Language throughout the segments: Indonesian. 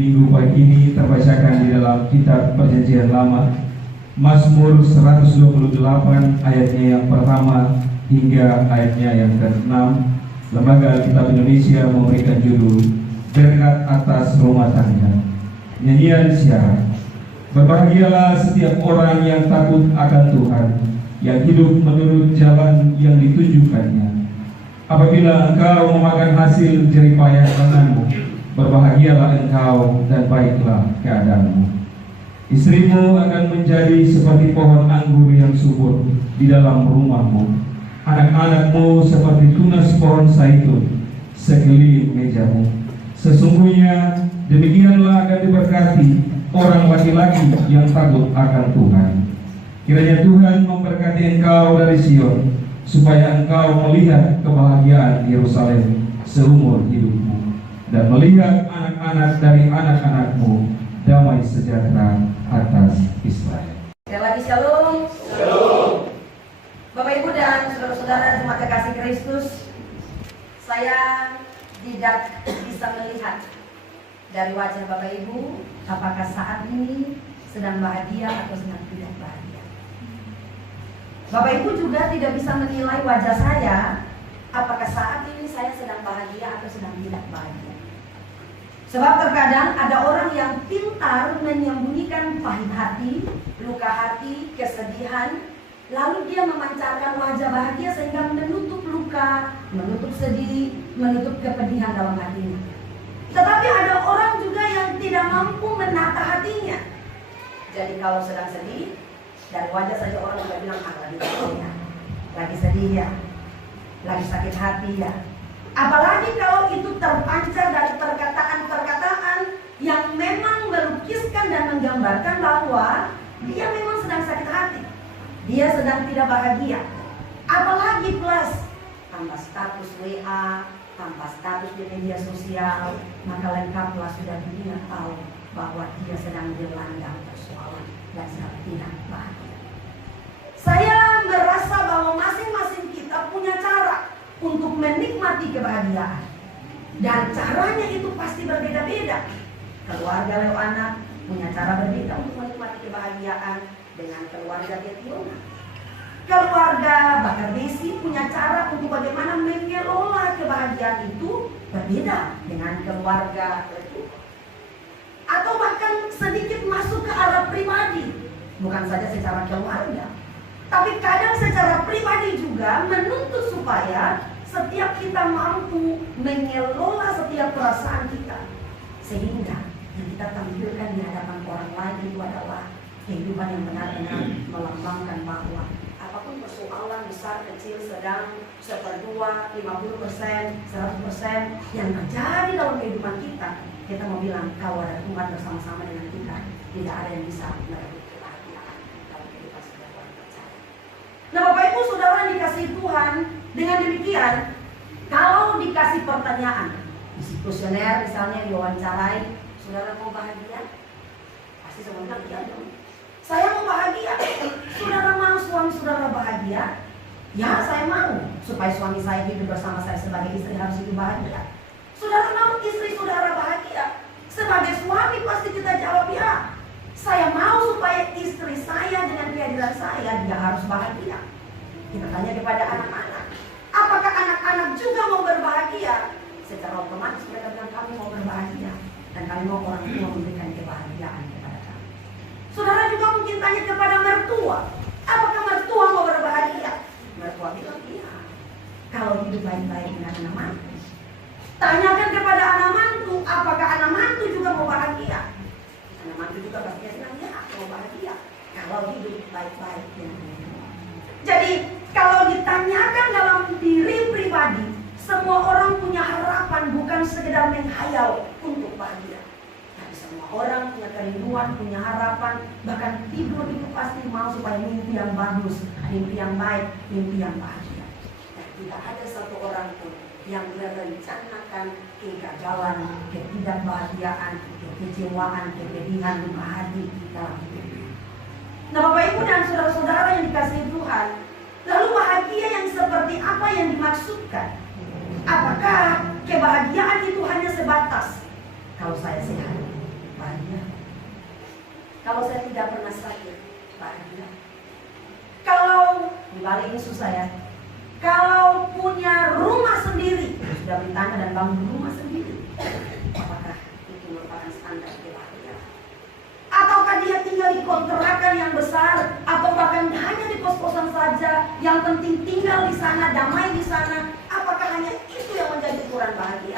minggu pagi ini terbacakan di dalam kitab Perjanjian Lama, Mazmur 128 ayatnya yang pertama hingga ayatnya yang ke-6. Lembaga Alkitab Indonesia memberikan judul Berkat Atas Rumah Tangga. Nyanyian syarat. Berbahagialah setiap orang yang takut akan Tuhan, yang hidup menurut jalan yang ditunjukkannya. Apabila engkau memakan hasil jeripayah tanganmu, berbahagialah engkau dan baiklah keadaanmu. Istrimu akan menjadi seperti pohon anggur yang subur di dalam rumahmu. Anak-anakmu seperti tunas pohon zaitun sekeliling mejamu. Sesungguhnya demikianlah akan diberkati orang laki-laki yang takut akan Tuhan. Kiranya Tuhan memberkati engkau dari Sion, supaya engkau melihat kebahagiaan Yerusalem seumur hidupmu, dan melihat anak-anak dari anak-anakmu damai sejahtera atas Israel. Sekali lagi shalom. Shalom. Bapak Ibu dan saudara-saudara jemaat kekasih Kristus, saya tidak bisa melihat dari wajah Bapak Ibu apakah saat ini sedang bahagia atau sedang tidak bahagia. Bapak Ibu juga tidak bisa menilai wajah saya apakah saat ini saya sedang bahagia atau sedang tidak bahagia. Sebab terkadang ada orang yang pintar menyembunyikan pahit hati, luka hati, kesedihan, lalu dia memancarkan wajah bahagia sehingga menutup luka, menutup sedih, menutup kepedihan dalam hatinya. Tetapi ada orang juga yang tidak mampu menata hatinya. Jadi kalau sedang sedih, dari wajah saja orang sudah bilang, lagi sedih ya, lagi sedih ya, lagi sakit hati ya. Apalagi kalau itu terpancar dari perkataan-perkataan yang memang melukiskan dan menggambarkan bahwa dia memang sedang sakit hati, dia sedang tidak bahagia. Apalagi plus tambah status WA, tambah status di media sosial, maka lengkaplah sudah dunia tahu bahwa dia sedang dilanda persoalan dan sedang tidak bahagia. Saya merasa bahwa masing-masing kita punya cara untuk menikmati kebahagiaan, dan caranya itu pasti berbeda-beda. Keluarga Leo Anak punya cara berbeda untuk menikmati kebahagiaan dengan keluarga Getionah. Keluarga Bakar Desi punya cara untuk bagaimana mengelola kebahagiaan itu berbeda dengan keluarga Letu. Atau bahkan sedikit masuk ke arah pribadi, bukan saja secara keluarga, tapi kadang secara pribadi juga menuntut supaya setiap kita mampu mengelola setiap perasaan kita, sehingga yang kita tampilkan di hadapan orang lain itu adalah kehidupan yang benar-benar melambangkan bahwa apapun persoalan besar, kecil, sedang, seperdua, 50%, 100% yang terjadi dalam kehidupan kita, kita mau bilang kalau ada Tuhan bersama-sama dengan kita, tidak ada yang bisa merebut kebahagiaan dalam kehidupan setiap orang percaya. Nah Bapak Ibu Saudara dikasih Tuhan, dengan demikian kalau dikasih pertanyaan di kuesioner misalnya diwawancarai, saudara mau bahagia? Pasti semua bilang iya dong. Saya mau bahagia. Saudara mau suami saudara bahagia? Ya saya mau, supaya suami saya hidup bersama saya sebagai istri harus hidup bahagia. Saudara mau istri saudara bahagia? Sebagai suami pasti kita jawab ya. Saya mau supaya istri saya dengan kehadiran saya dia harus bahagia. Kita tanya kepada anak-anak, apakah anak-anak juga mau berbahagia? Secara otomatis mereka bilang kami mau berbahagia, dan kami mau orang tua memberikan kebahagiaan kepada kami. Saudara juga mungkin tanya kepada mertua, apakah mertua mau berbahagia? Mertua bilang iya, kalau hidup baik-baik dengan anak mantu. Tanyakan kepada anak mantu, apakah anak mantu juga mau bahagia? Anak mantu juga pastinya bilang ya, mau bahagia kalau hidup baik-baik dengan mertua. Jadi kalau ditanyakan dalam diri pribadi, semua orang punya harapan, bukan sekedar menghayal untuk bahagia. Tapi semua orang punya kerinduan, punya harapan, bahkan tidur itu pasti mau supaya mimpi yang bagus, mimpi yang baik, mimpi yang bahagia. Dan tidak ada satu orang pun yang merencanakan kegagalan, ketidakbahagiaan, kekecewaan, kepedihan, luka hati dalam hidupnya. Nah Bapak Ibu dan saudara-saudara yang dikasihi Tuhan, lalu bahagia yang seperti apa yang dimaksudkan? Apakah kebahagiaan itu hanya sebatas kalau saya sehat, bahagia. Kalau saya tidak pernah sakit, bahagia. Kalau dibalik ini susah ya. Kalau punya rumah sendiri, sudah beli tanah dan bangun rumah sendiri, apakah itu merupakan standar kebahagiaan? Ataukah dia tinggal di kontrakan yang besar, atau bahkan hanya di kos-kosan saja, yang penting tinggal di sana, damai di sana? Apakah hanya itu yang menjadi ukuran bahagia?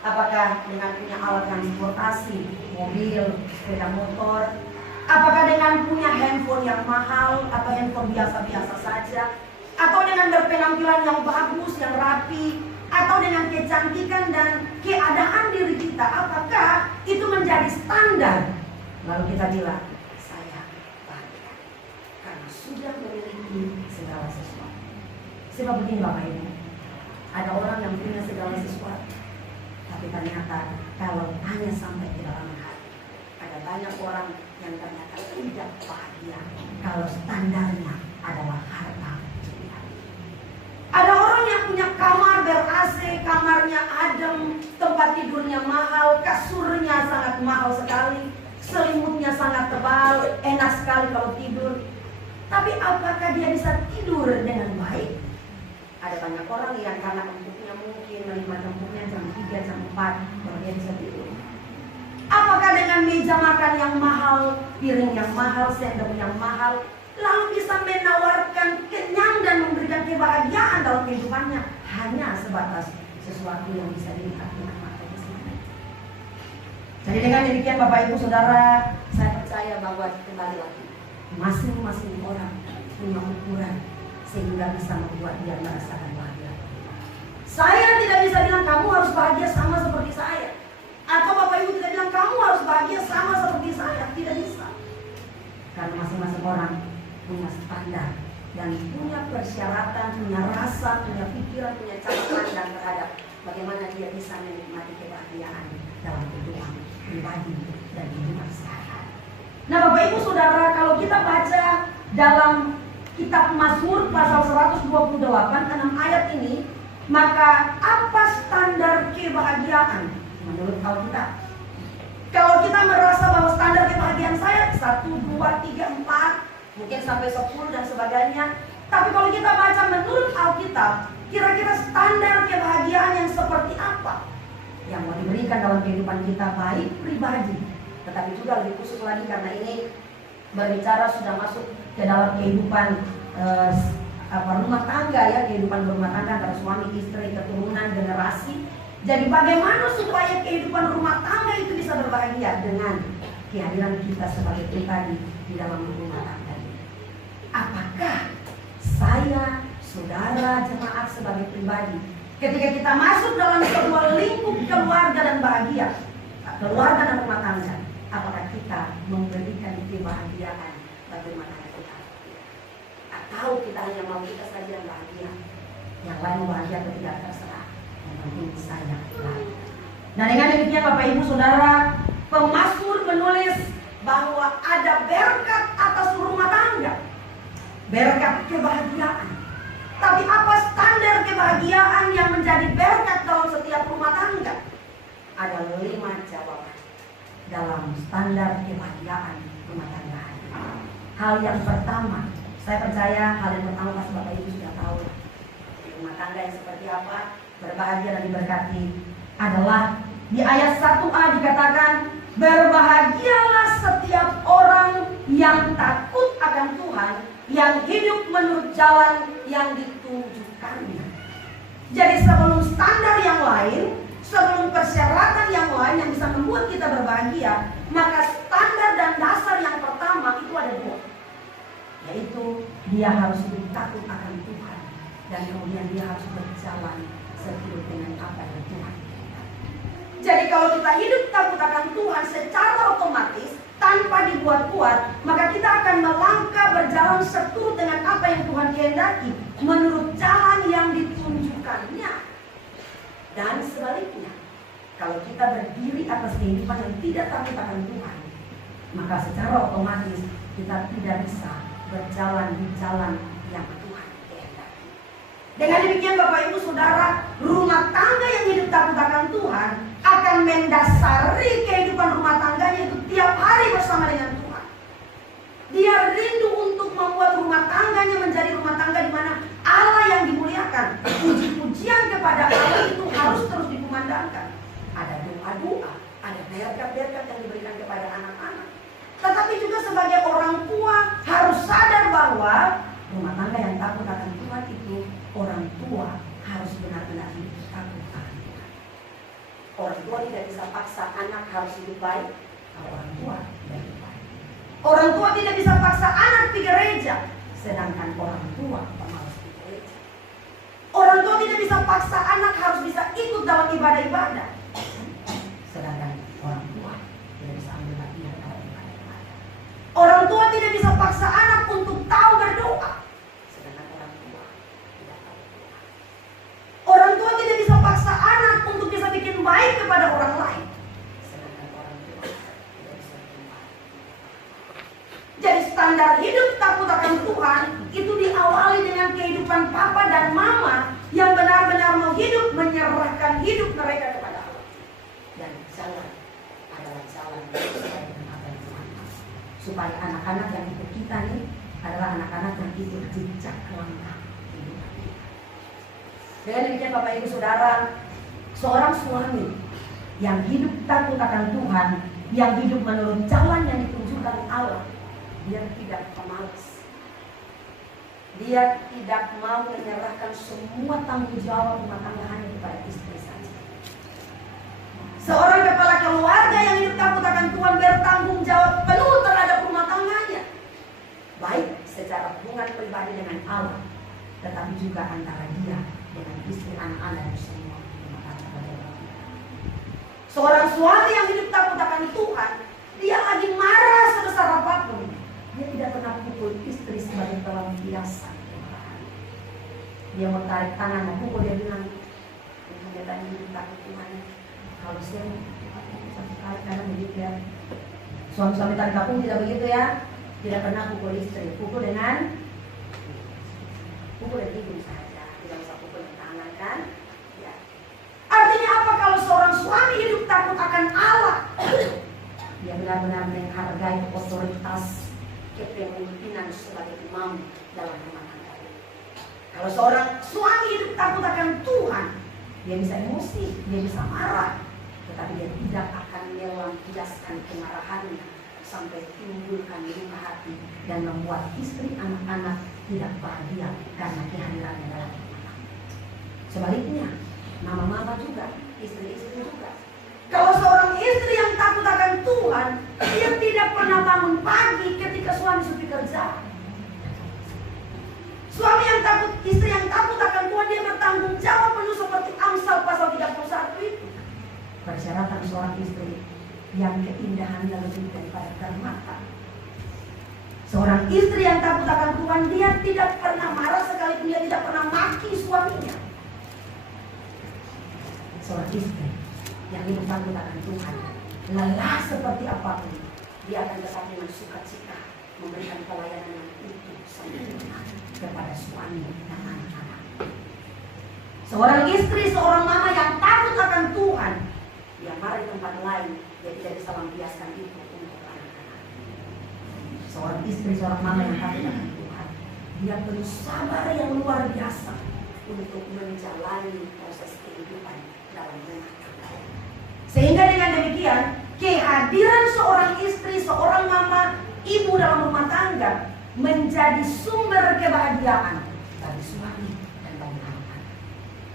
Apakah dengan punya alat transportasi, mobil, sepeda motor? Apakah dengan punya handphone yang mahal atau handphone biasa-biasa saja? Atau dengan berpenampilan yang bagus, yang rapi? Atau dengan kecantikan dan keadaan diri kita? Apakah itu menjadi standar? Lalu kita bilang, saya bahagia karena sudah memiliki segala sesuatu. Sebab begini Bapak Ibu, ada orang yang punya segala sesuatu, tapi ternyata kalau hanya sampai ke dalam hati, ada banyak orang yang ternyata tidak bahagia kalau standarnya adalah harta. Ada orang yang punya kamar ber-AC, kamarnya adem, tempat tidurnya mahal, kasurnya sangat mahal sekali, selimutnya sangat tebal, enak sekali kalau tidur. Tapi apakah dia bisa tidur dengan baik? Ada banyak orang yang karena empuknya mungkin menikmati empuknya jam 3, jam 4 baru dia bisa tidur. Apakah dengan meja makan yang mahal, piring yang mahal, sendok yang mahal, lalu bisa menawarkan kenyang dan memberikan kebahagiaan dalam kehidupannya hanya sebatas sesuatu yang bisa dilihat dengan matanya sendiri? Jadi dengan demikian Bapak Ibu Saudara, saya percaya bahwa kembali lagi masing-masing orang punya ukuran sehingga bisa membuat dia merasakan bahagia. Saya tidak bisa bilang kamu harus bahagia sama seperti saya, atau Bapak Ibu tidak bilang kamu harus bahagia sama seperti saya. Tidak bisa, karena masing-masing orang punya standar dan punya persyaratan, punya rasa, punya pikiran, punya cara pandang terhadap bagaimana dia bisa menikmati kebahagiaan dalam kehidupan pribadi dan kehidupan sehari-hari. Nah Bapak Ibu Saudara, kalau kita baca dalam kitab Mazmur pasal 128 6 ayat ini, maka apa standar kebahagiaan menurut Alkitab? Kalau kita merasa bahwa standar kebahagiaan saya 1, 2, 3, 4, mungkin sampai 10 dan sebagainya. Tapi kalau kita baca menurut Alkitab, kira-kira standar kebahagiaan yang seperti apa yang mau diberikan dalam kehidupan kita, baik pribadi, tetapi juga lebih khusus lagi karena ini berbicara sudah masuk ke dalam kehidupan rumah tangga ya, kehidupan berumah tangga antara suami, istri, keturunan, generasi. Jadi bagaimana supaya kehidupan rumah tangga itu bisa berbahagia dengan kehadiran kita sebagai pribadi di dalam rumah tangga ini? Apakah saya, saudara, jemaat sebagai pribadi, ketika kita masuk dalam sebuah lingkup keluarga dan bahagia, keluarga dan rumah tangga, apakah kita memberikan kebahagiaan bagi rumah tangga kita? Atau kita hanya mau kita saja yang bahagia, yang lain bahagia atau tidak terserah, yang penting saya bahagia. Nah dengan demikian Bapak Ibu Saudara, pemazmur menulis bahwa ada berkat atas rumah tangga, berkat kebahagiaan. Tapi apa standar kebahagiaan yang menjadi berkat dalam setiap rumah tangga? Ada 5 jawaban dalam standar kebahagiaan rumah tangga. Hal yang pertama, saya percaya hal yang pertama pasti Bapak Ibu sudah tahu. Rumah tangga yang seperti apa, berbahagia dan diberkati, adalah di ayat 1a dikatakan, berbahagialah setiap orang yang takut akan Tuhan, yang hidup menurut jalan yang ditunjukkannya. Jadi sebelum standar yang lain, sebelum persyaratan yang lain yang bisa membuat kita berbahagia, maka standar dan dasar yang pertama itu ada 2, yaitu dia harus hidup takut akan Tuhan, dan kemudian dia harus berjalan seturut dengan apa yang Tuhan. Jadi kalau kita hidup takut akan Tuhan secara otomatis tanpa dibuat kuat, maka kita akan melangkah berjalan seturut dengan apa yang Tuhan kehendaki menurut jalan yang ditunjukkannya. Dan sebaliknya, kalau kita berdiri atas kehidupan yang tidak takut akan Tuhan, maka secara otomatis kita tidak bisa berjalan di jalan yang Tuhan kehendaki. Dengan demikian Bapak Ibu Saudara, rumah tangga yang hidup takut akan Tuhan akan mendasari kehidupan rumah tangganya itu tiap hari bersama dengan Tuhan. Dia rindu untuk membuat rumah tangganya menjadi rumah tangga di mana Allah yang dimuliakan. Puji-pujian kepada Allah itu harus terus dikumandangkan. Ada doa-doa, ada berkat-berkat yang diberikan kepada anak-anak. Tetapi juga sebagai orang tua harus sadar bahwa rumah tangga yang takut akan Tuhan itu, orang tua harus benar-benar hidup takut akan Tuhan. Orang tua tidak bisa paksa anak harus hidup baik kalau orang tua tidak hidup baik. Orang tua tidak bisa paksa anak di gereja, sedangkan orang tua pemalas di gereja. Orang tua tidak bisa paksa anak harus bisa ikut dalam ibadah-ibadah, sedangkan orang tua tidak bisa ambil bagian dalam ibadah-ibadah. Orang tua tidak bisa paksa anak untuk tahu berdoa, sedangkan orang tua tidak tahu berdoa. Orang tua tidak bisa paksa anak untuk bisa bikin baik kepada orang lain, sedangkan orang tua tidak bisa bikin baik. Jadi standar hidup takut akan Tuhan itu diawali dengan kehidupan papa dan mama yang benar-benar mau hidup, menyerahkan hidup mereka kepada Allah. Dan jalan adalah jalan sesuai dengan apa yang Tuhan mau. Supaya anak-anak yang ikut kita nih adalah anak-anak yang ikut jejak langkah kehidupan kita. Dengan demikian Bapak Ibu Saudara, seorang suami yang hidup takut akan Tuhan, yang hidup menurut jalan yang ditunjukkan Allah, dia tidak pemalas. Dia tidak mau menyerahkan semua tanggung jawab rumah tangga hanya kepada istri saja. Seorang kepala keluarga yang hidup takut akan Tuhan bertanggung jawab penuh terhadap rumah tangganya, baik secara hubungan pribadi dengan Allah, tetapi juga antara dia dengan istri, anak-anak, dan semua rumah tangga. Seorang suami yang hidup takut akan Tuhan, dia lagi marah sebesar apapun, dia tidak pernah pukul istri sebagai pelampiasan kemarahan. Dia mau tarik tangan, mau pukul, dia bilang, dia tanya hidup takut Tuhan. Kalau saya satu kali karena begitu ya. Suami-suami tarik kapung tidak begitu ya. Tidak pernah pukul istri. Pukul dengan hidung saja. Tidak usah pukul dengan tangan kan. Ya. Artinya apa kalau seorang suami hidup takut akan Allah? Dia benar-benar menghargai otoritas kepemimpinan sebagai imam dalam rumah tangga. Kalau seorang suami hidup takut akan Tuhan, dia bisa emosi, dia bisa marah, tetapi dia tidak akan melampiaskan kemarahannya sampai timbulkan luka hati dan membuat istri, anak-anak tidak bahagia karena kehadirannya dalam rumah tangga. Sebaliknya, mama-mama juga, istri-istri juga. Kalau seorang istri yang takut akan Tuhan, dia tidak pernah bangun pagi ketika suami pergi kerja. Suami yang takut, istri yang takut akan Tuhan, dia bertanggung jawab penuh seperti Amsal pasal 31 itu. Persyaratan seorang istri yang keindahannya lebih daripada permata. Seorang istri yang takut akan Tuhan, dia tidak pernah marah sekalipun dia tidak pernah maki suaminya. Seorang istri yang hidup takut akan Tuhan, lelah seperti apapun, dia akan tetap dengan sukacita memberikan pelayanan yang utuh sempurna kepada suami dan anak-anak. Seorang istri, seorang mama yang takut akan Tuhan, dia marah di tempat lain, dia tidak bisa membiaskan itu untuk anak-anak. Seorang istri, seorang mama yang takut akan Tuhan, dia perlu sabar yang luar biasa untuk menjalani proses kehidupan dalam rumah tangga. Sehingga dengan demikian, kehadiran seorang istri, seorang mama, ibu dalam rumah tangga menjadi sumber kebahagiaan bagi suami dan bagi anak-anak.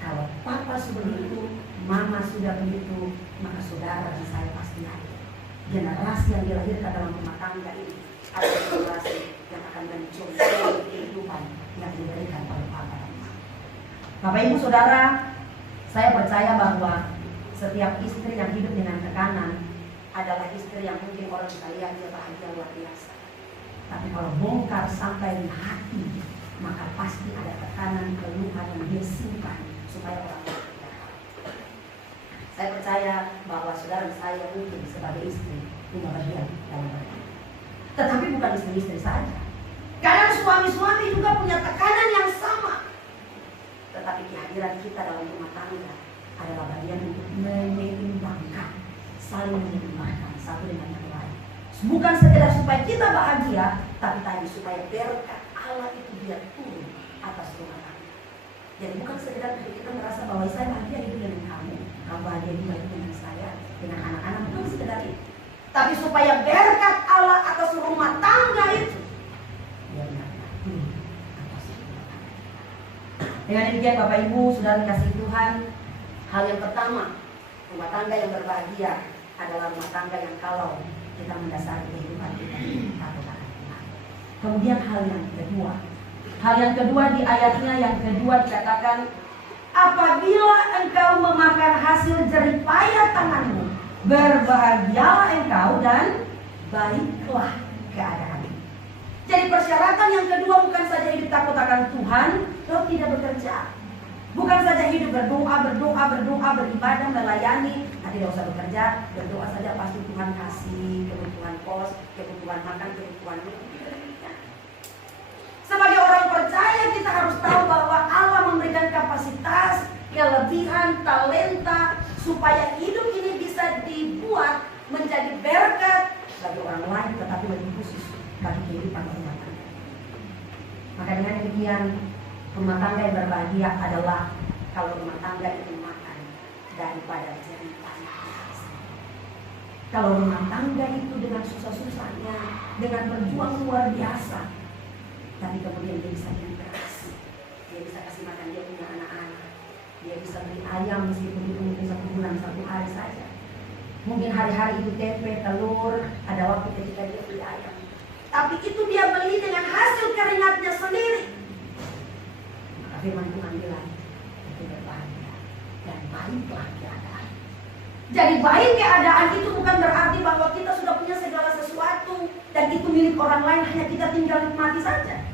Kalau papa sudah begitu, mama sudah begitu, maka saudara dan saya pasti ada. Generasi yang dilahirkan dalam rumah tangga ini adalah generasi yang akan mencontohi kehidupan yang diberikan oleh papa dan mama. Bapak Ibu Saudara, saya percaya bahwa setiap istri yang hidup dengan tekanan adalah istri yang mungkin orang bisa lihat dia bahagia luar biasa. Tapi kalau bongkar sampai di hati, maka pasti ada tekanan, keluhan yang dia simpan supaya orang lain tidak tahu. Saya percaya bahwa saudara saya mungkin sebagai istri punya bagian dalam hal ini. Tetapi bukan istri-istri saja. Kadang suami-suami juga punya tekanan yang sama. Tetapi kehadiran kita dalam rumah tangga adalah bagian untuk menyeimbangkan saling menerima satu dengan yang lain. Bukan sekedar supaya kita bahagia, tapi tadi supaya berkat Allah itu biar turun atas rumah tangga. Jadi bukan sekedar kita merasa bahwa saya bahagia hidup dengan kamu bahagia hidup dengan saya, dengan anak-anak, bukan sekedar itu. Tapi supaya berkat Allah atas rumah tangga itu biar turun atas rumah tangga. Dengan demikian Bapak Ibu, Saudara dikasihi Tuhan, hal yang pertama, rumah tangga yang berbahagia adalah rumah tangga yang kalau kita mendasari kehidupan kita takut akan Tuhan. Kemudian hal yang kedua di ayatnya yang kedua dikatakan, apabila engkau memakan hasil jeripaya tanganmu, berbahagialah engkau dan baiklah keadaanmu. Jadi persyaratan yang kedua bukan saja hidup takut akan Tuhan, lalu tidak bekerja. Bukan saja hidup berdoa, beribadah, melayani, tidak usah bekerja, berdoa saja pasti Tuhan kasih kebutuhan kos, kebutuhan makan, kebutuhan minum. Sebagai orang percaya kita harus tahu bahwa Allah memberikan kapasitas, kelebihan, talenta supaya hidup ini bisa dibuat menjadi berkat bagi orang lain, tetapi lebih khusus bagi kehidupan rumah tangga. Maka dengan demikian, rumah tangga yang berbahagia adalah kalau rumah tangga itu makan daripada jerih payah. Kalau rumah tangga itu dengan susah-susahnya, dengan berjuang luar biasa, tapi kemudian dia bisa berinteraksi, dia bisa kasih makan dia punya anak-anak, dia bisa beli ayam meskipun itu mungkin 1 bulan 1 hari saja. Mungkin hari-hari itu tempe, telur, ada waktu ketika dia beli ayam. Tapi itu dia beli dengan hasil keringatnya sendiri. Maka firman Tuhan bilang, itu berbahagia dan baiklah keadaan. Jadi baik keadaan itu bukan berarti bahwa kita sudah punya segala sesuatu dan itu milik orang lain, hanya kita tinggal nikmati saja.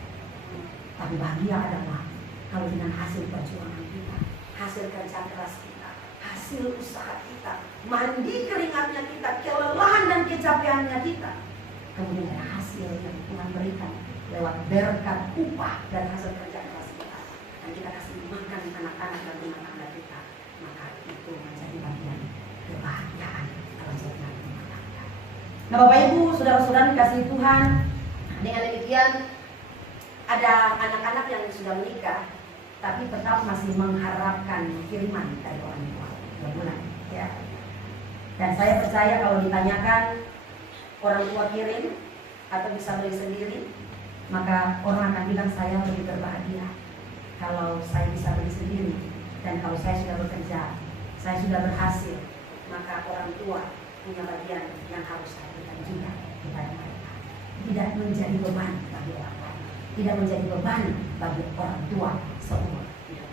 Tapi bahagia adalah kalau dengan hasil perjuangan kita, hasil kerja keras kita, hasil usaha kita, mandi keringatnya kita, kelelahan dan kecapeannya kita, kemudian ada hasil yang Tuhan berikan lewat berkat upah dan hasil kerja keras kita, dan kita kasih makan anak-anak dan rumah tangga kita, maka itu menjadi bagian kebahagiaan dalam setiap rumah tangga. Nah Bapak Ibu, saudara-saudara dikasihi Tuhan, dengan demikian ada anak-anak yang sudah menikah tapi tetap masih mengharapkan kiriman dari orang tua 2 bulan, ya. Dan saya percaya kalau ditanyakan orang tua kirim atau bisa beli sendiri, maka orang akan bilang saya lebih berbahagia kalau saya bisa beli sendiri. Dan kalau saya sudah bekerja, saya sudah berhasil, maka orang tua punya bagian yang harus saya berikan juga kepada mereka. Tidak menjadi beban bagi orang lain, tidak menjadi beban bagi orang tua seumur hidup.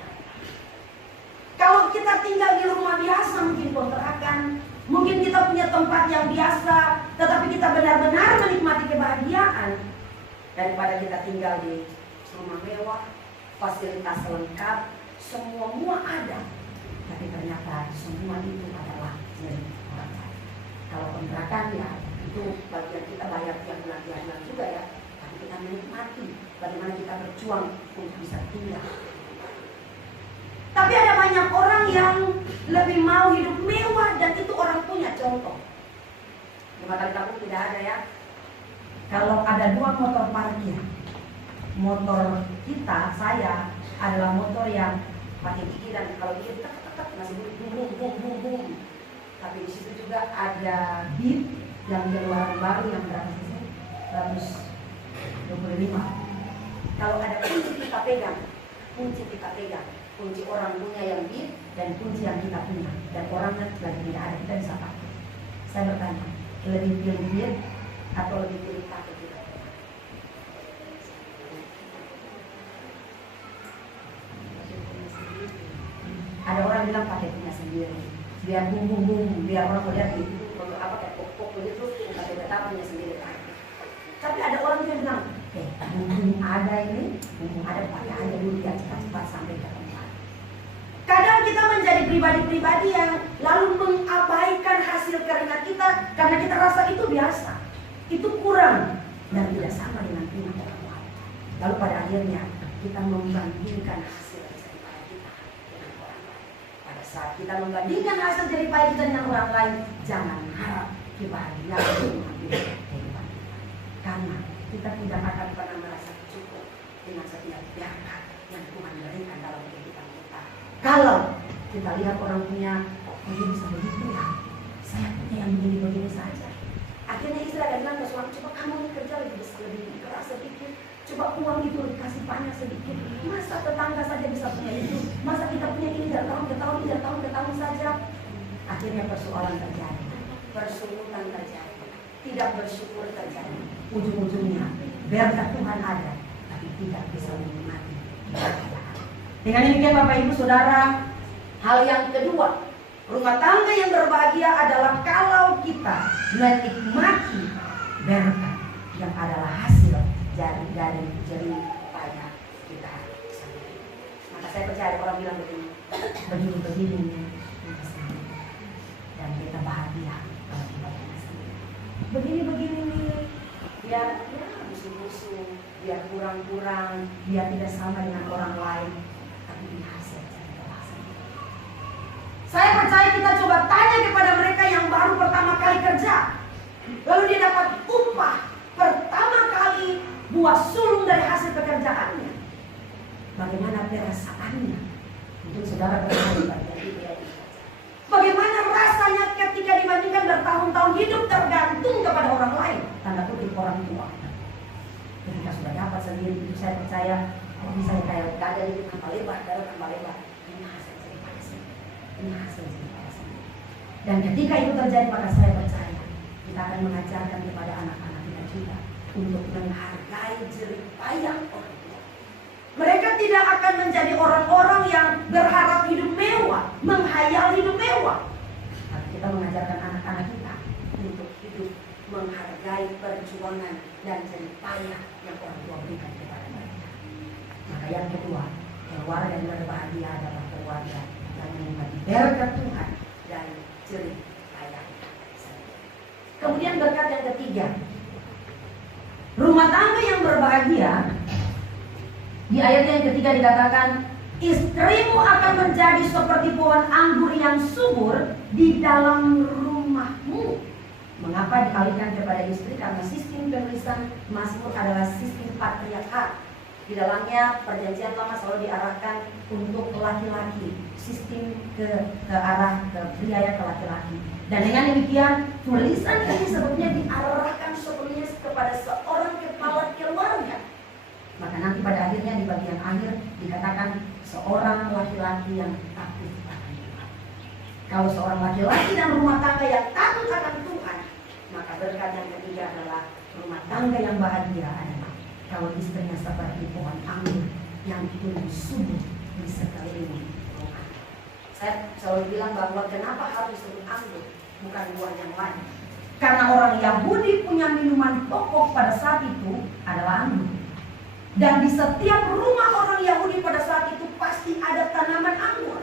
Kalau kita tinggal di rumah biasa, mungkin kontrakan, mungkin kita punya tempat yang biasa, tetapi kita benar-benar menikmati kebahagiaan daripada kita tinggal di rumah mewah, fasilitas lengkap, semua ada, tapi ternyata semua itu adalah milik orang lain. Kalau kontrakan ya itu bagian kita bayar tiap bulan juga ya, tapi kita menikmati bagaimana kita berjuang untuk bisa tinggal. Tapi ada banyak orang yang lebih mau hidup mewah dan itu orang punya contoh. 5 kali takut tidak ada ya. Kalau ada 2 motor parkir, motor kita, saya adalah motor yang pakai gigi dan kalau gigi tek masih bum bum. Tapi di situ juga ada beat yang keluaran baru yang berapa sih? 125. Kalau ada kunci kita pegang, kunci orang punya yang beat dan kunci yang kita punya, dan orang lagi tidak ada, kita bisa pakai. Saya bertanya, lebih pilih beat atau lebih pilih pakai kita? Ada orang bilang pakai punya sendiri, biar bum, biar orang melihat itu untuk apa kayak pok begitu, pakai betapa punya sendiri. Tapi ada orang yang bilang, bum ada ini, bum ada pakai aja dulu biar cepat-cepat sampai ke tempat. Kadang kita menjadi pribadi-pribadi yang lalu mengabaikan hasil keringat kita karena kita rasa itu biasa, itu kurang dan tidak sama dengan punya orang lain. Lalu pada akhirnya kita membandingkan hasil daripada kita dengan orang lain. Pada Saat kita membandingkan hasil jerih payah kita dengan orang lain, jangan harap kebahagiaan rumah kita kehidupan kita. Karena kita tidak akan pernah merasa cukup dengan setiap berkat yang Tuhan berikan dalam kehidupan kita. Kalau kita lihat orang punya, dia bisa begitu ya, saya punya yang begini-begini saja. Akhirnya istri akan bilang ke suami, coba kamu kerja lebih keras sedikit, coba uang itu dikasih banyak sedikit. Masa tetangga saja bisa punya itu, masa kita punya ini dari tahun ke tahun, dari tahun ke tahun saja. Akhirnya persoalan terjadi, persungutan terjadi, tidak bersyukur terjadi. Ujung-ujungnya berkat Tuhan ada, tapi tidak bisa menikmati kebahagiaan. Dengan demikian Bapak Ibu Saudara, hal yang kedua, rumah tangga yang berbahagia adalah kalau kita menikmati berkat yang adalah hasil dari jerih payah kita sendiri. Maka saya percaya orang bilang begini, dan kita bahagia kalau kita punya sendiri. Begini nih, biar musuh-musuh, biar kurang-kurang, biar tidak sama dengan orang lain, tapi ini hasil dari kebahasaan. Saya percaya kita coba tanya kepada mereka yang baru pertama kali kerja, lalu dia dapat upah pertama kali buah sulung dari hasil pekerjaannya. Bagaimana perasaannya? Mungkin saudara pernah di bagian itu ya. Bagaimana rasanya ketika dibandingkan bertahun-tahun hidup tergantung kepada orang lain, tanda kutip orang tua. Ketika sudah dapat sendiri itu saya percaya, kalau bisa kayak dada itu tambah lebar, ini hasil jerih payah sendiri. Ini hasil jerih payah sendiri. Dan ketika itu terjadi, maka saya percaya kita akan mengajarkan kepada anak-anak kita juga untuk menghargai jerih payah orang tua. Mereka tidak akan menjadi orang-orang yang berharap hidup mewah, menghayal hidup mewah. Tapi kita mengajarkan anak-anak kita untuk hidup menghargai perjuangan dan jerih payah yang orang tua berikan kepada mereka. Maka yang kedua, keluarga yang berbahagia adalah keluarga yang menikmati berkat Tuhan dan jerih payah. Kemudian berkat yang ketiga, rumah tangga yang berbahagia. Di ayat yang ketiga dikatakan, istrimu akan menjadi seperti pohon anggur yang subur di dalam rumahmu. Mengapa dialihkan kepada istri? Karena sistem penulisan Mazmur adalah sistem patriarkat. Di dalamnya perjanjian lama selalu diarahkan untuk laki-laki, sistem ke arah ke pria ya, ke laki-laki. Dan dengan demikian tulisan ini sebetulnya diarahkan sepenuhnya kepada seorang kepala keluarga. Maka nanti pada akhirnya di bagian akhir dikatakan seorang laki-laki yang takut akan Tuhan. Kalau seorang laki-laki dan rumah tangga yang takut akan Tuhan, maka berkat yang ketiga adalah rumah tangga yang bahagia adalah kalau istrinya seperti pohon anggur yang tumbuh subur di sekeliling rumah. Saya selalu bilang bahwa kenapa harus disebut anggur, bukan buah yang lain. Karena orang Yahudi punya minuman pokok pada saat itu adalah anggur. Dan di setiap rumah orang Yahudi pada saat itu pasti ada tanaman anggur.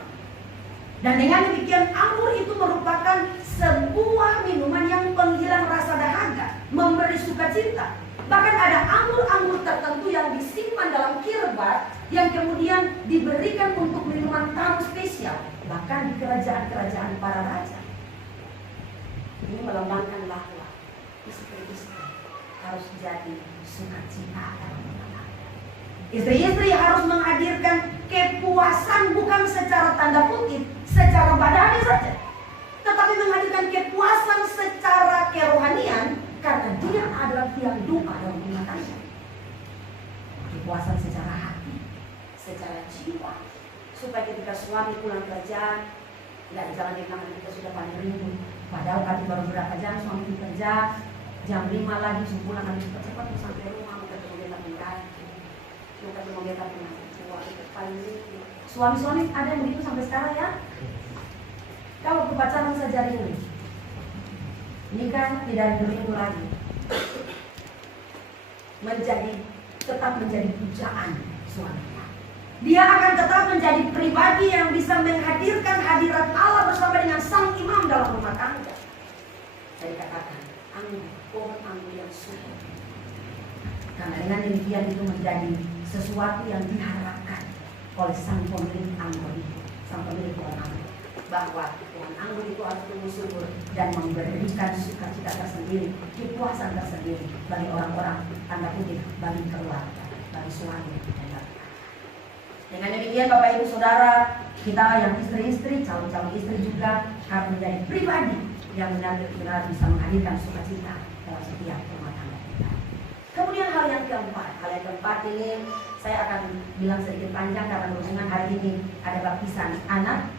Dan dengan demikian anggur itu merupakan sebuah minuman yang penghilang rasa dahaga, memberi sukacita. Bahkan ada anggur-anggur tertentu yang disimpan dalam kirbat yang kemudian diberikan untuk minuman tamu spesial. Bahkan di kerajaan-kerajaan para raja. Ini melambangkan bahwa istri-istri harus jadi sukacita dalam rumah tangga. Istri-istri harus menghadirkan kepuasan bukan secara tanda kutip, secara badani saja, tetapi menghadirkan kepuasan secara kerohanian karena dia adalah tiang duka dalam rumah tangga. Kepuasan secara hati, secara jiwa, supaya ketika suami pulang kerja, tidak jangan dibilang kita sudah paling rindu. Padahal tadi baru berapa jam suami kerja, jam 5 lagi pulang harus cepat sampai rumah, mau ketemu dia tapi bukan cuma beta punya suami-suami ada yang begitu sampai sekarang ya. Kalau berpacaran saja rindu, nikah tidak rindu lagi, tetap menjadi pujaan suaminya. Dia akan tetap menjadi pribadi yang bisa menghadirkan hadirat Allah bersama dengan sang imam dalam rumah tangga. Saya katakan anggur, pohon anggur yang subur. Karena dengan demikian itu menjadi sesuatu yang diharapkan oleh sang pemilik anggur itu, sang pemilik pohon anggur. bahwa pohon anggur itu harus tumbuh subur dan memberikan sukacita tersendiri, kepuasan tersendiri bagi orang-orang, tanda kutip, bagi keluarga, bagi suami dan bagi anak. Dengan demikian Bapak Ibu Saudara, kita yang istri-istri, calon-calon istri juga harus menjadi pribadi yang benar-benar bisa menghadirkan sukacita dalam setiap rumah tangga kita. Kemudian hal yang keempat ini saya akan bilang sedikit panjang karena berhubungan hari ini ada baptisan anak.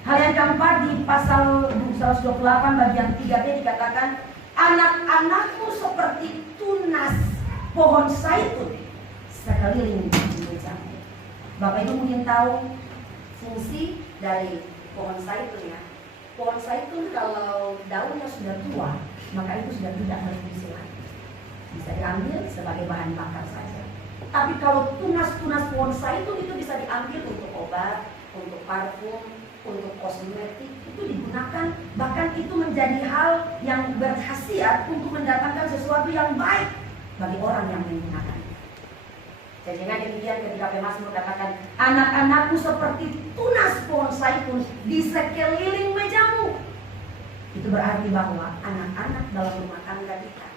Hal yang keempat di pasal 128 bagian 3b dikatakan, anak-anakmu seperti tunas pohon zaitun sekeliling mejamu. Bapak Ibu mungkin tahu fungsi dari pohon zaitun ya. Pohon zaitun kalau daunnya sudah tua, maka itu sudah tidak berfungsi lagi. Bisa diambil sebagai bahan bakar saja. Tapi kalau tunas-tunas pohon zaitun itu bisa diambil untuk obat, untuk parfum, untuk kosmetik, itu digunakan. Bahkan itu menjadi hal yang berkhasiat untuk mendatangkan sesuatu yang baik bagi orang yang menggunakan. Jadi dengan demikian ketika Pemasmur katakan, anak-anakku seperti tunas pohon zaitun di sekeliling mejamu, itu berarti bahwa anak-anak dalam rumah tangga kita,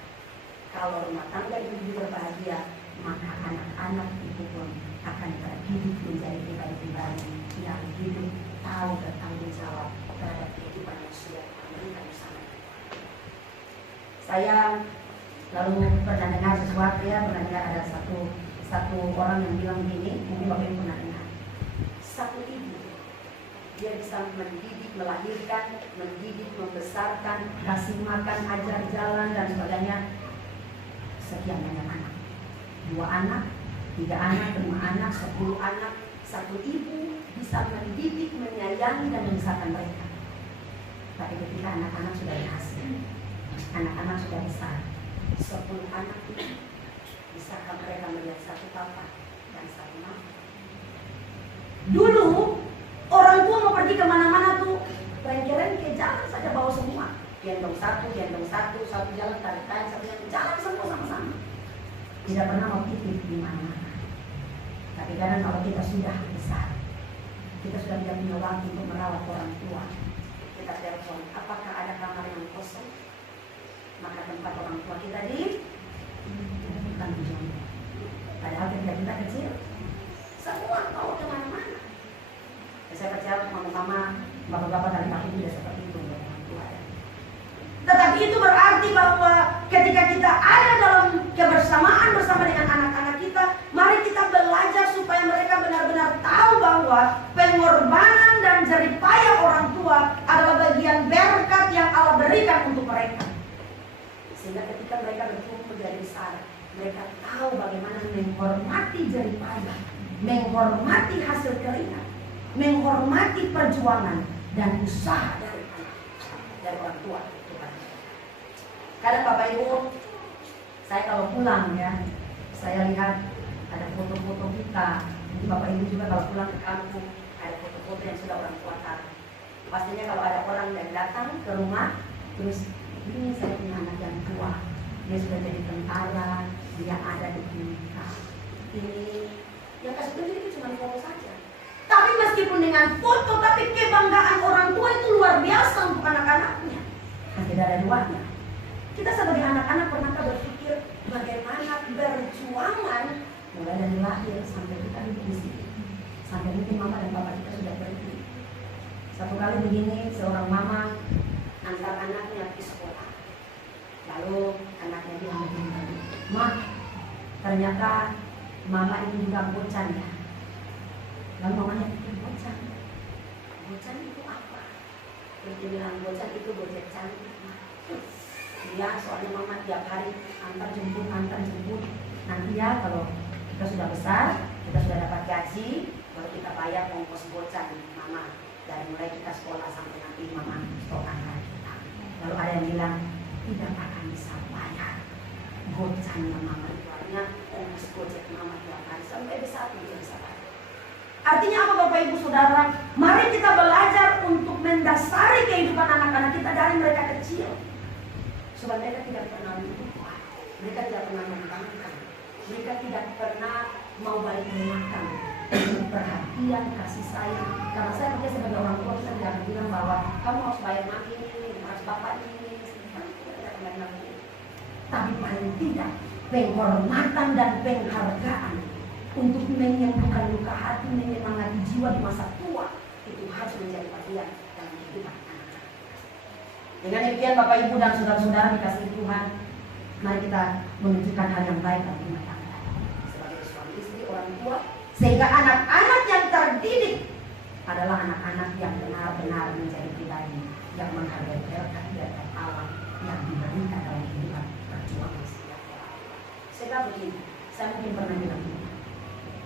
kalau rumah tangga itu berbahagia, maka anak-anak itu pun akan terdidik menjadi pribadi-pribadi yang hidup tahu bertanggung jawab terhadap kehidupan yang sudah mereka bersama. Saya lalu pernah dengar sesuatu ya, pernah dengar ada satu orang yang bilang begini, mungkin Bapak Ibu pernah dengar. Satu ibu, dia bisa mendidik, melahirkan, mendidik, membesarkan, kasih makan, ajar jalan dan sebagainya. Sekian banyak anak, 2 anak, 3 anak, 5 anak, 10 anak. Satu ibu bisa mendidik, menyayangi dan membesarkan mereka. Tapi ketika anak-anak sudah berhasil, anak-anak sudah besar, 10 anak itu bisakah mereka melihat satu papa dan satu mama? Dulu orang tua mau pergi kemana-mana tuh rengke-rengke, jalan saja bawa semua, gendong satu, satu jalan tarik-tarik, satu jalan semua sama-sama. Tidak pernah mau titip di mana-mana. Tapi kadang kalau kita sudah besar, kita sudah tidak punya waktu untuk merawat orang tua, kita telepon, apakah ada kamar yang kosong? Maka tempat orang tua kita di tanggung jawab. Padahal ketika kita kecil, semua tahu kemana-mana. Saya percaya mama-mama, bapak-bapak dari kami tidak seperti itu orang tua. Tetapi itu berarti bahwa ketika kita ada dalam kebersamaan bersama dengan anak-anak kita, mari kita belajar supaya mereka benar-benar tahu bahwa pengorbanan dan jerih payah orang tua adalah bagian berkat yang Allah berikan untuk mereka. Sehingga ketika mereka bertumbuh menjadi besar, mereka tahu bagaimana menghormati jerih payah, menghormati hasil keringat, menghormati perjuangan dan usaha dari orang tua. Kadang Bapak Ibu, saya kalau pulang ya, saya lihat ada foto-foto kita. Jadi Bapak Ibu juga kalau pulang ke kampung, ada foto-foto yang sudah orang tua taruh. Pastinya kalau ada orang yang datang ke rumah, terus ini saya punya anak yang tua, dia sudah jadi tentara, dia ada di klinika. Ini yang kasih tunjuk itu cuma foto saja. Tapi meskipun dengan foto, tapi kebanggaan orang tua itu luar biasa untuk anak-anaknya. Dan tidak ada duanya. Kita sebagai anak-anak pernahkah berpikir bagaimana berjuangan mulai dari lahir sampai kita hidup di sini, sampai mungkin mama dan bapak kita sudah pergi. Satu kali begini, seorang mama antar anaknya ke sekolah. Lalu anaknya bilang begini, "Ma, ternyata mama ini juga bocan ya." Lalu mamanya pikir, bocan itu apa? Terus dia bilang, bocan itu bocah cantik. Ya, soalnya mama tiap hari antar jemput. Nanti ya kalau kita sudah besar, kita sudah dapat gaji, baru kita bayar ongkos bocan mama. Dari mulai kita sekolah sampai nanti mama stok anak kita. Lalu ada yang bilang, tidak akan bisa bayar bocannya mama. Soalnya ongkos gojek mama tiap hari sampai besar tidak bisa bayar. Artinya apa Bapak Ibu Saudara? Mari kita belajar untuk mendasari kehidupan anak-anak kita dari mereka kecil. Sebab mereka tidak pernah berubah, mereka tidak pernah membangkang, mereka tidak pernah mau balik makan. perhatian, kasih sayang. Karena saya kerja sebagai orang tua, saya tidak bilang bahwa kamu harus bayar mami ini, harus bapak ini, tapi paling tidak penghormatan dan penghargaan untuk menyembuhkan luka hati, menyemangati jiwa di masa tua, itu harus menjadi bagian dalam kehidupan anak-anak. Dengan demikian Bapak Ibu dan saudara-saudara dikasihi Tuhan, mari kita menunjukkan hal yang baik dalam rumah tangga sebagai suami istri, orang tua, sehingga anak-anak yang terdidik adalah anak-anak yang benar-benar menjadi pribadi yang menghargai berkat alam yang diberikan dalam kehidupan perjuangan setiap orang. Saya begini, saya mungkin pernah bilang begini,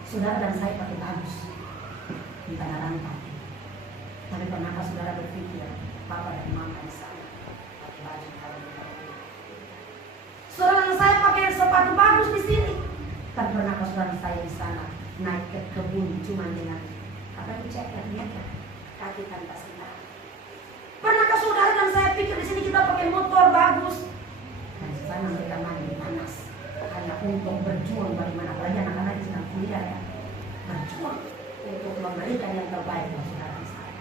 saudara dan saya pakai bagus di tanah rantau, tapi pernahkah saudara berpikir papa dan mama di sana pakai baju kalau saudara dan saya pakai sepatu bagus di sini, tapi pernahkah saudara dan saya di sana naik ke kebun cuma dengan apa itu ceker lihat kaki tanpa sandal? Pernahkah saudara dan saya pikir di sini kita pakai motor bagus dan di sana mereka mandi panas hanya untuk berjuang bagaimana, apalagi anak-anak yang sedang kuliah ya, berjuang untuk memberikan yang terbaik buat saudara dan saya.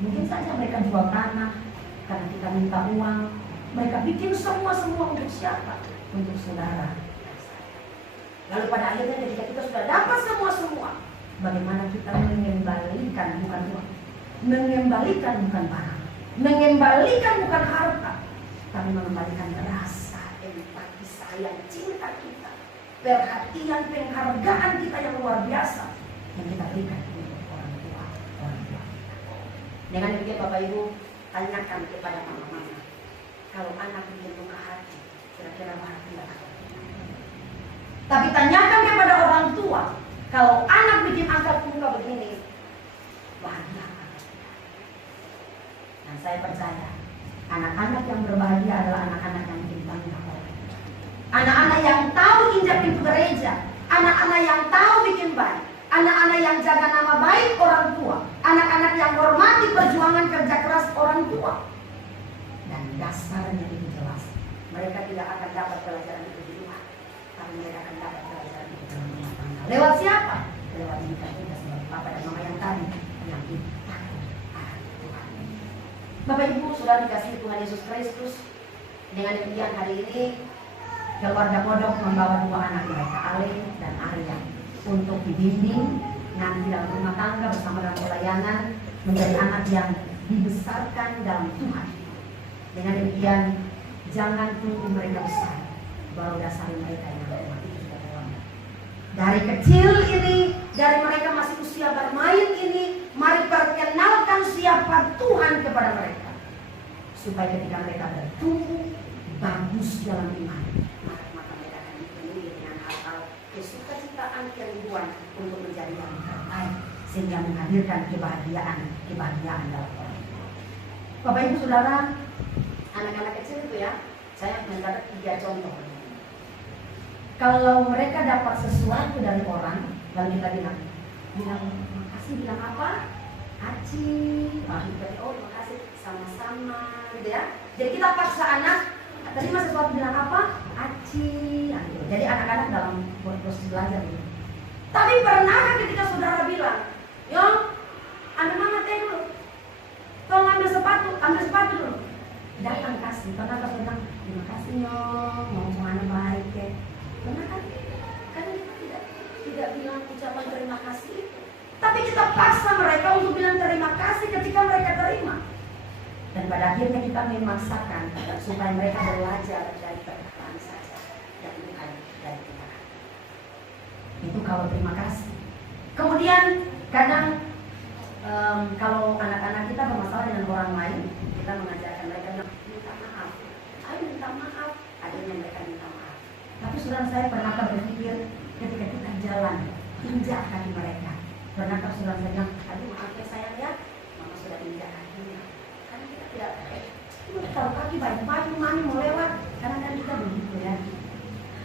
Mungkin saja mereka jual tanah karena kita minta uang, mereka bikin semua untuk siapa? Untuk saudara. Lalu pada akhirnya ketika kita sudah dapat semua, bagaimana kita mengembalikan bukan uang, mengembalikan bukan barang, mengembalikan bukan harta, tapi mengembalikan rasa, empati, sayang, cinta kita, perhatian, penghargaan kita yang luar biasa yang kita berikan untuk orang tua kita. Dengan demikian Bapak Ibu, tanyakan kepada mama-mama, kalau anak bikin luka hati, kira-kira bahagia apa? Tapi tanyakan kepada orang tua, kalau anak bikin angkat muka begini, bahagia apa? Dan saya percaya, anak-anak yang berbahagia adalah anak-anak yang bikin bangga orang. Anak-anak yang tahu injak pintu gereja, anak-anak yang tahu bikin baik, anak-anak yang jaga nama baik orang tua, anak-anak yang hormati perjuangan kerja keras orang tua. Dan dasarnya itu jelas, mereka tidak akan dapat pelajaran itu di luar, tapi mereka akan dapat pelajaran itu dalam rumah tangga. Lewat siapa? Lewat kita sebagai papa dan mama yang tadi yang ditakut akan Tuhan. Bapak Ibu sudah dikasihi Tuhan Yesus Kristus. Dengan demikian hari ini keluarga Kodok membawa dua anak mereka, Ale dan Arya, untuk dibimbing nanti dalam rumah tangga bersama dalam pelayanan menjadi anak yang dibesarkan dalam Tuhan. Dengan demikian jangan tunggu mereka besar baru dasari mereka yang rumah itu sudah terlambat. Dari kecil ini, dari mereka masih usia bermain ini, mari perkenalkan siapa Tuhan kepada mereka, supaya ketika mereka bertumbuh bagus dalam iman, maka mereka akan dipenuhi dengan hal-hal kesukacitaan, kerinduan untuk menjadi yang terbaik, sehingga menghadirkan kebahagiaan dalam orang. Bapak Ibu Saudara, anak-anak kecil itu ya, saya mencatat 3 contoh. Kalau mereka dapat sesuatu dari orang, lalu kita bilang makasih, bilang apa? Aci, oh makasih, sama-sama, gitu ya. Jadi kita paksa anak terima sesuatu, bilang apa? Aci, gitu. Jadi anak-anak dalam proses belajar gitu. Tapi pernah ketika saudara bilang, yo, ambil mama teh dulu, tolong ambil sepatu dulu. Datang kasih, pernah pas bilang, terima kasih nyong, mau mana baik ya. Pernah kan kita tidak bilang ucapan terima kasih, tapi kita paksa mereka untuk bilang terima kasih ketika mereka terima. Dan pada akhirnya kita memaksakan supaya mereka belajar dari perkataan saja dan bukan dari tindakan. Itu kalau terima kasih. Kemudian kadang kalau anak-anak kita bermasalah dengan orang lain, kita mengajarkan mereka minta maaf. Ayo minta maaf, akhirnya mereka minta maaf. Tapi saudara, saya pernahkah berpikir ketika kita jalan injak kaki mereka, pernahkah saudara saya bilang, aduh maaf ya sayang ya, mama sudah injak kakinya. Karena kita tidak tahu kaki baju mami mau lewat, karena kan kita begitu ya.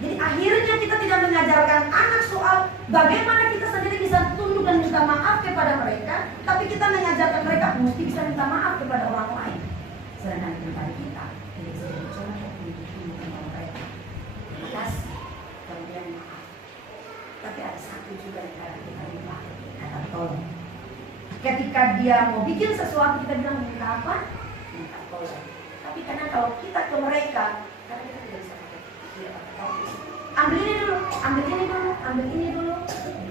Jadi akhirnya kita tidak mengajarkan anak soal bagaimana kita sendiri bisa tunduk dan minta maaf kepada mereka, tapi kita mengajarkan mereka mesti bisa minta maaf kepada orang lain. Sedangkan pribadi kita tidak bisa jadi contoh untuk tunduk kepada mereka. Terima kasih, kemudian maaf. Tapi ada satu juga yang kadang kita lupa, kata tolong. Ketika dia mau bikin sesuatu, kita bilang minta apa? Minta tolong. Tapi karena kalau kita ke mereka, karena kita tidak bisa pakai ambil ini dulu, ambil ini dulu, ambil ini dulu.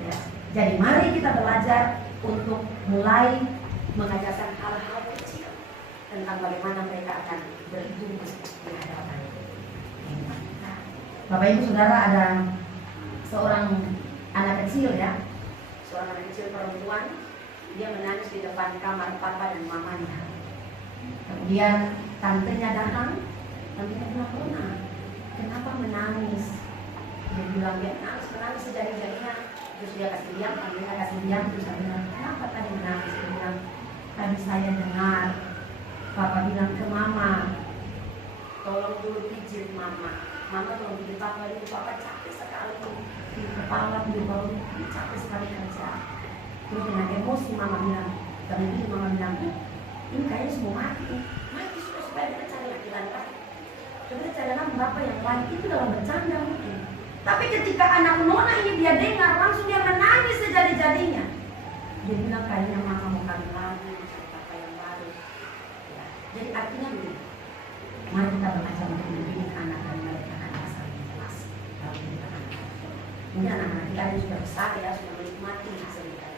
Ya. Jadi mari kita belajar untuk mulai mengajarkan hal-hal kecil tentang bagaimana mereka akan berhidup di hadapan kita. Bapak Ibu Saudara, ada seorang anak kecil ya, seorang anak kecil perempuan, dia menangis di depan kamar papa dan mamanya. Kemudian tantenya datang, tantenya bilang, Rona, kenapa menangis? Dia bilang, dia menangis sejadi-jadinya. Terus dia kasih diam, tantenya kasih diam, terus dia bilang, kenapa tadi menangis? Dia bilang, tadi saya dengar papa bilang ke mama, tolong dulu pijit mama. Mama tolong pijit papa, itu papa capek sekali di kepala, di bawah, capek sekali kerja. Terus dengan emosi mama bilang, kemudian mama bilang, ini kayaknya semua mati supaya kita cari laki-laki lain. Kita cari anak bapak yang lain, itu dalam bercanda mungkin. Tapi ketika anak Nona ini dia dengar, langsung dia menangis sejadi-jadinya. Dia bilang kayaknya mama mau kawin lagi, cari bapak yang baru. Ya. Jadi artinya begini, mari kita belajar untuk mendidik anak dan mereka akan dasar yang jelas dalam kehidupan anak. Ini anak-anak kita yang sudah besar ya, sudah menikmati hasil kita.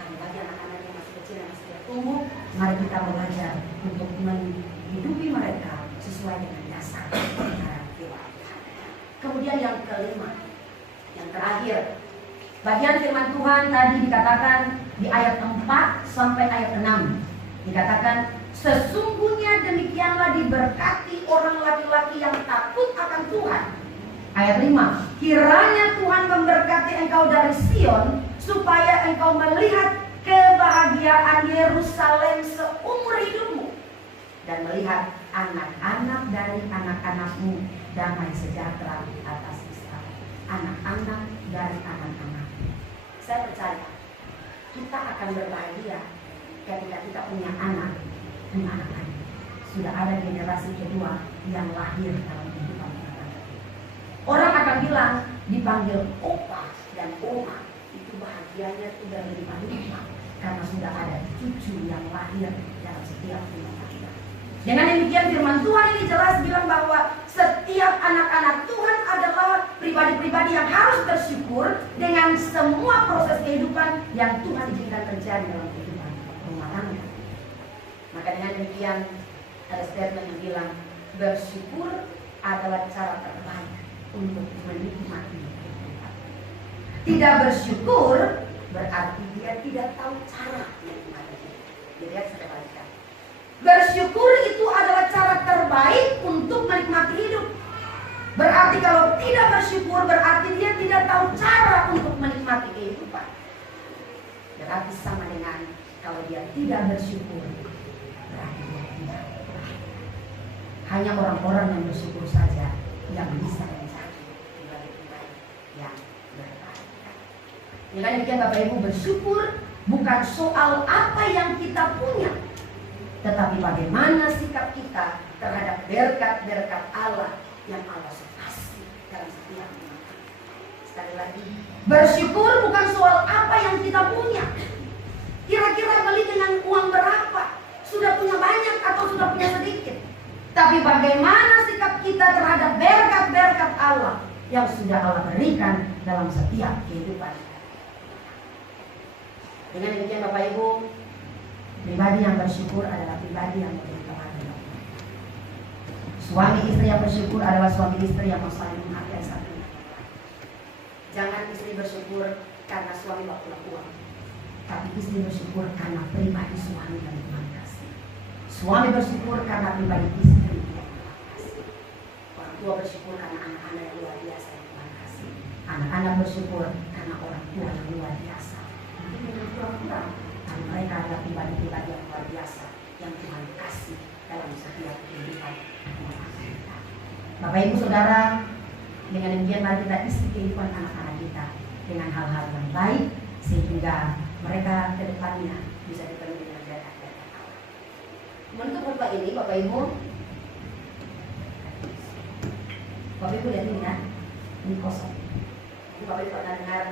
Tapi bagi anak-anak yang masih kecil yang masih tumbuh, mari kita belajar untuk menghidupi mereka sesuai dengan dasar kehidupan. Kemudian yang kelima, yang terakhir, bagian firman Tuhan tadi dikatakan di ayat 4 sampai ayat 6. Dikatakan, sesungguhnya demikianlah diberkati orang laki-laki yang takut akan Tuhan. Ayat 5, kiranya Tuhan memberkati engkau dari Sion, supaya engkau melihat kebahagiaan Yerusalem seumur hidupmu, dan melihat anak-anak dari anak-anakmu damai sejahtera atas Israel. Anak-anak dari anak-anak. Saya percaya kita akan berbahagia ketika kita punya anak dan anak-anak. Sudah ada generasi kedua yang lahir dalam kehidupan kita. Orang akan bilang dipanggil opa dan oma, itu bahagianya sudah berlimpah-limpah karena sudah ada cucu yang lahir dalam setiap kehidupan kita. Dengan demikian firman Tuhan ini jelas bilang bahwa setiap anak-anak Tuhan adalah pribadi-pribadi yang harus bersyukur dengan semua proses kehidupan yang Tuhan izinkan terjadi dalam kehidupan rumah tangga. Maka dengan demikian ada statement yang bilang bersyukur adalah cara terbaik untuk menikmati kehidupan. Tidak bersyukur berarti dia tidak tahu cara menikmati. Jadi sebaliknya. Bersyukur itu adalah cara terbaik untuk menikmati hidup. Berarti kalau tidak bersyukur berarti dia tidak tahu cara untuk menikmati kehidupan. Berarti sama dengan kalau dia tidak bersyukur berarti dia tidak berbahagia. Hanya orang-orang yang bersyukur saja yang bisa menjadi pribadi-pribadi yang berbahagia. Dengan demikian Bapak Ibu, bersyukur bukan soal apa yang kita punya, tetapi bagaimana sikap kita terhadap berkat-berkat Allah yang Allah kasih dalam setiap umat. Sekali lagi, bersyukur bukan soal apa yang kita punya. Kira-kira beli dengan uang berapa? Sudah punya banyak atau sudah punya sedikit? Tapi bagaimana sikap kita terhadap berkat-berkat Allah yang sudah Allah berikan dalam setiap kehidupan. Dengan demikian Bapak Ibu, pribadi yang bersyukur adalah pribadi yang berdoa. Suami istri yang bersyukur adalah suami istri yang saling menghargai satu sama lain. Jangan istri bersyukur karena suami gak punya uang, tapi istri bersyukur karena pribadi suami yang Tuhan kasih. Suami bersyukur karena pribadi istri yang Tuhan kasih. Orang tua bersyukur karena anak-anak yang luar biasa yang Tuhan kasih. Anak-anak bersyukur karena orang tua yang luar biasa. Mungkin yang kurang-kurang, tapi mereka adalah pribadi-pribadi yang luar biasa yang Tuhan kasih dalam setiap kehidupan. Bapak Ibu Saudara, dengan demikian mari kita isi kehidupan anak-anak kita dengan hal-hal yang baik sehingga mereka ke depannya bisa dipenuhi dengan berkat-berkat Allah. Menutup khotbah ini Bapak Ibu lihat ini ya, ini kosong. Bapak Ibu pernah dengar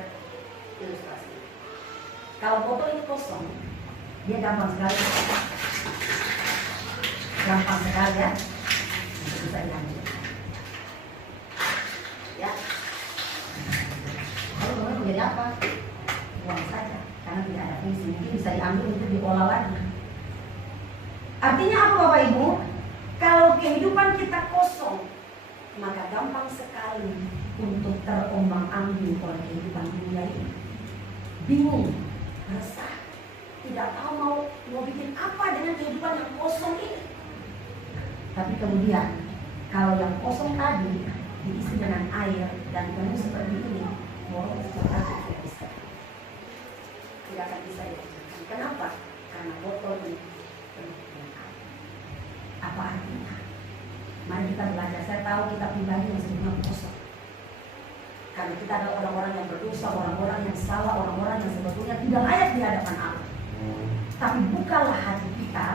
ilustrasi. Kalau botol ini kosong, dia gampang sekali ya untuk bisa dihancurkan. Ya. Lalu kemudian menjadi apa? Buang saja, karena tidak ada fungsi. Mungkin bisa diambil untuk diolah lagi. Artinya apa Bapak Ibu? Kalau kehidupan kita kosong, maka gampang sekali untuk terombang-ambing oleh kehidupan dunia ini. Bingung, resah, tidak tahu mau bikin apa dengan kehidupan yang kosong ini. Tapi kemudian kalau yang kosong tadi diisi dengan air dan penuh seperti ini, boros tidak bisa. Tidak akan bisa dilakukan. Kenapa? Karena botol ini penuh dengan air. Apa artinya? Mari kita belajar. Saya tahu kita pribadi yang sebetulnya kosong. Karena kita adalah orang-orang yang berdosa, orang-orang yang salah, orang-orang yang sebetulnya tidak layak di hadapan Allah. Tapi bukalah hati kita,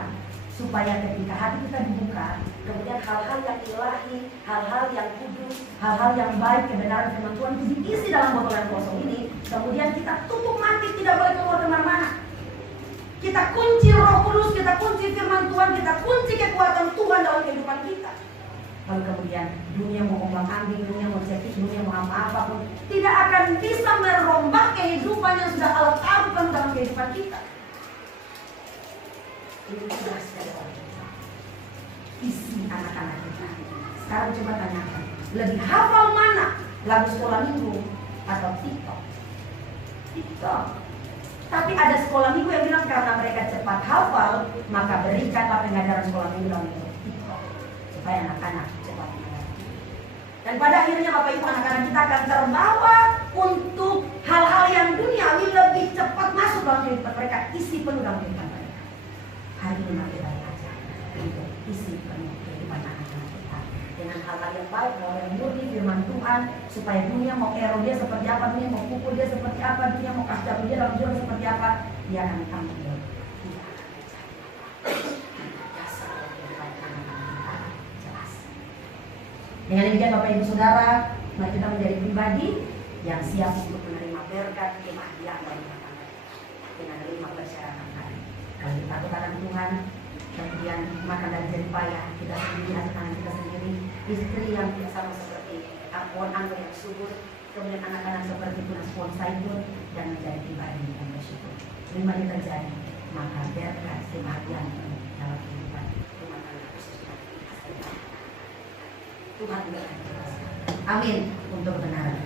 supaya ketika hati kita dibuka, kemudian hal-hal yang ilahi, hal-hal yang kudus, hal-hal yang baik, kebenaran firman Tuhan itu diisi dalam botol yang kosong ini. Kemudian kita tutup mati, tidak boleh keluar kemana-mana. Kita kunci Roh Kudus, kita kunci firman Tuhan, kita kunci kekuatan Tuhan dalam kehidupan kita. Lalu kemudian dunia mau ombang-ambing, dunia mau cekik, dunia mau apa-apa pun tidak akan bisa merombak kehidupan yang sudah Allah taruhkan dalam kehidupan kita. Ini tugas dari orang kita. Isi anak-anak kita. Sekarang coba tanyakan, lebih hafal mana? Lagu sekolah minggu atau TikTok? TikTok. Tapi ada sekolah minggu yang bilang karena mereka cepat hafal, maka berikanlah pengajaran sekolah minggu dalam TikTok supaya anak-anak cepat mengerti. Dan pada akhirnya Bapak Ibu, anak-anak kita akan terbawa untuk hal-hal yang duniawi lebih cepat masuk dalam kehidupan mereka, isi penuh dalam kehidupan mereka. Hari ini mari kita belajar untuk isi penuh kehidupan anak-anak kita dengan hal-hal yang baik, hal yang murni firman Tuhan, supaya dunia mau error dia seperti apa, dunia mau pukul dia seperti apa, dunia mau kasih dia dalam jurang seperti apa, dia akan tampil. Tidak akan terjadi. Dasar kehidupan anak-anak kita jelas. Dengan demikian Bapak Ibu Saudara, mari kita menjadi pribadi yang siap untuk menerima berkat kebahagiaan dari Tuhan dengan 5 persyaratan tadi. Kalau kita takut akan Tuhan, kemudian makan dari jerih payah, kita sendiri, anak-anak kita sendiri, istri yang sama seperti pohon anggur yang subur, kemudian anak-anak seperti tunas pohon zaitun, dan menjadi pribadi yang bersyukur. Lima itu terjadi, maka berkat kebahagiaan penuh dalam kehidupan rumah tangga khususnya. Tuhan juga akan jelaskan. Amin untuk kebenaran.